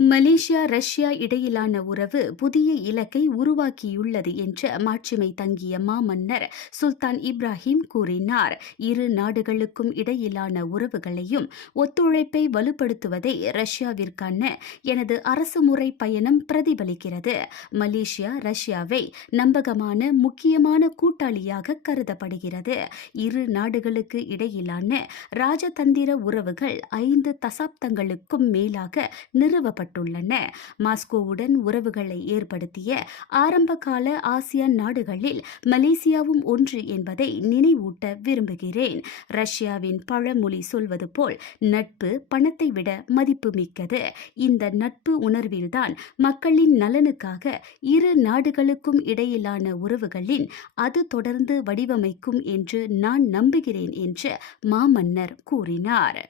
Malaysia Russia இடையிலான உறவு புதிய இலக்கை உருவாக்கியுள்ளது என்று மாட்சிமை தங்கிய மாமன்னர் சுல்தான் இப்ராஹிம் கூறினார். இரு நாடுகளுக்கும் இடையிலான உறவுகளையும் ஒத்துழைப்பை வலுப்படுத்துவதை ரஷ்யாவிற்கான எனது அரசுமுறை பயணம் பிரதிபலிக்கிறது. மலேசியா ரஷ்யாவை நம்பகமான முக்கியமான கூட்டாளியாக கருதப்படுகிறது. இரு நாடுகளுக்கு இடையிலான ராஜதந்திர உறவுகள் 5 தசாப்தங்களுக்கும் மேலாக நிறுவப்பட்டுள்ளன. மாஸ்கோவுடன் உறவுகளை ஏற்படுத்திய ஆரம்பகால ஆசியான் நாடுகளில் மலேசியாவும் ஒன்று என்பதை நினைவூட்ட விரும்புகிறேன். ரஷ்யாவின் பழமொழி சொல்வது போல், நட்பு பணத்தை விட மதிப்புமிக்கது. இந்த நட்பு உணர்வில்தான் மக்களின் நலனுக்காக இரு நாடுகளுக்கும் இடையிலான உறவுகளின் அது தொடர்ந்து வடிவமைக்கும் என்று நான் நம்புகிறேன் என்று மாமன்னர் கூறினார்.